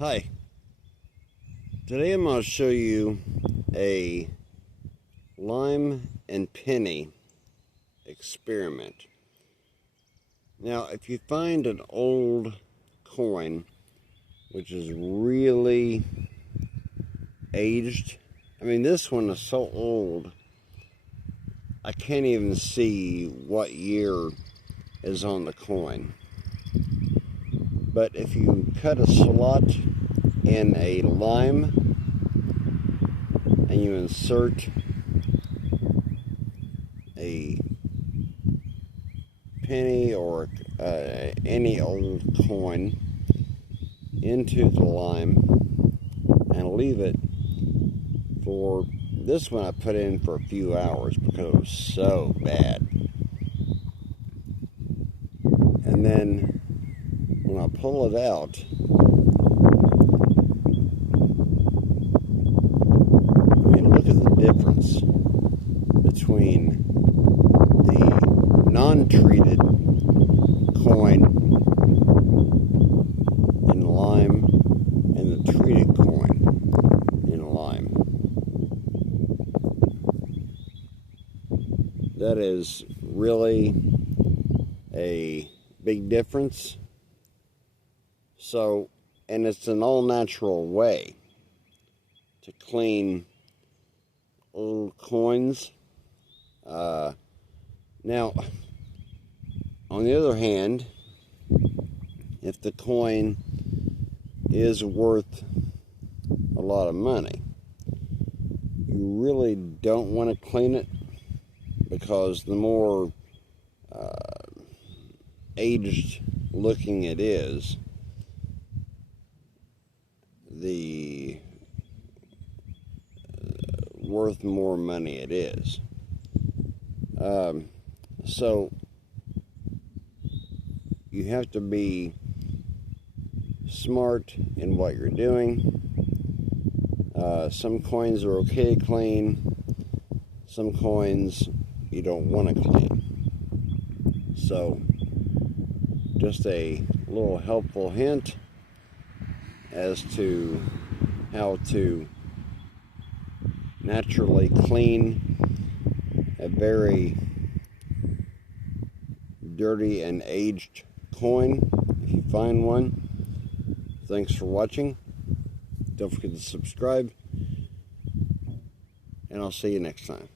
Hi, today I'm going to show you a lime and penny experiment. Now, if you find an old coin which is really aged, I mean this one is so old I can't even see what year is on the coin. But if you cut a slot in a lime and you insert a penny or any old coin into the lime and leave it for, this one I put in for a few hours because it was so bad. And then when I pull it out, I mean, look at the difference between the non-treated coin in lime and the treated coin in lime. That is really a big difference. So, and it's an all-natural way to clean old coins. Now, on the other hand, if the coin is worth a lot of money, you really don't want to clean it, because the more aged looking it is, the worth more money it is. So you have to be smart in what you're doing. Some coins are okay to clean, some coins you don't want to clean. So just a little helpful hint as to how to naturally clean a very dirty and aged coin if you find one. Thanks for watching. Don't forget to subscribe, and I'll see you next time.